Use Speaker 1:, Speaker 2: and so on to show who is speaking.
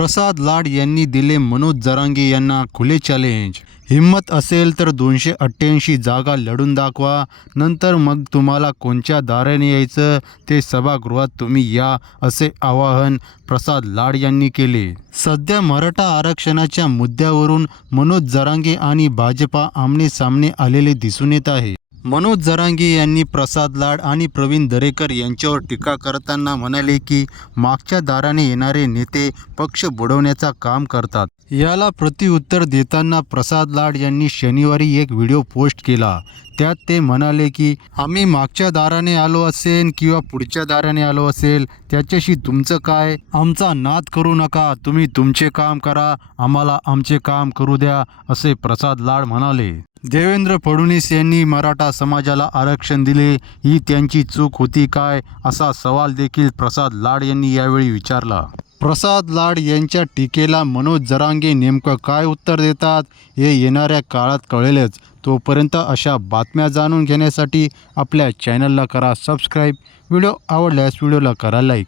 Speaker 1: प्रसाद लाड यांनी दिले मनोज जरांगे यांना खुले चॅलेंज हिंमत असेल तर दोनशे अठ्ठ्याऐंशी जागा लढून दाखवा. नंतर मग तुम्हाला कोणत्या दाराने यायचं? ते सभागृहात तुम्ही या असे आवाहन प्रसाद लाड यांनी केले. सध्या मराठा आरक्षणाच्या मुद्द्यावरून मनोज जरांगे आणि भाजपा आमने सामने आलेले दिसून येत आहे. मनोज जरांगे यांनी प्रसाद लाड आणि प्रवीण दरेकर यांच्यावर टीका करताना म्हणाले की मागच्या दाराने येणारे नेते पक्ष बुडवण्याचा काम करतात. याला प्रत्युत्तर देताना प्रसाद लाड यांनी शनिवारी एक व्हिडिओ पोस्ट केला. त्यात ते म्हणाले की आम्ही मागच्या दाराने आलो असेल किंवा पुढच्या दाराने आलो असेल त्याच्याशी तुमचं काय? आमचा नाद करू नका तुम्ही तुमचे काम करा आम्हाला आमचे काम करू द्या असे प्रसाद लाड म्हणाले. देवेंद्र फडणवीस यांनी मराठा समाजाला आरक्षण दिले. ही त्यांची चूक होती काय? असा सवाल देखील प्रसाद लाड यांनी यावेळी विचारला. प्रसाद लाड यांच्या टीकेला मनोज जरांगे नेमकं काय उत्तर देतात हे येणाऱ्या काळात कळेलच. तोपर्यंत अशा बातम्या जाणून घेण्यासाठी आपल्या चॅनलला करा सबस्क्राईब. व्हिडिओ आवडल्यास व्हिडिओला करा लाईक.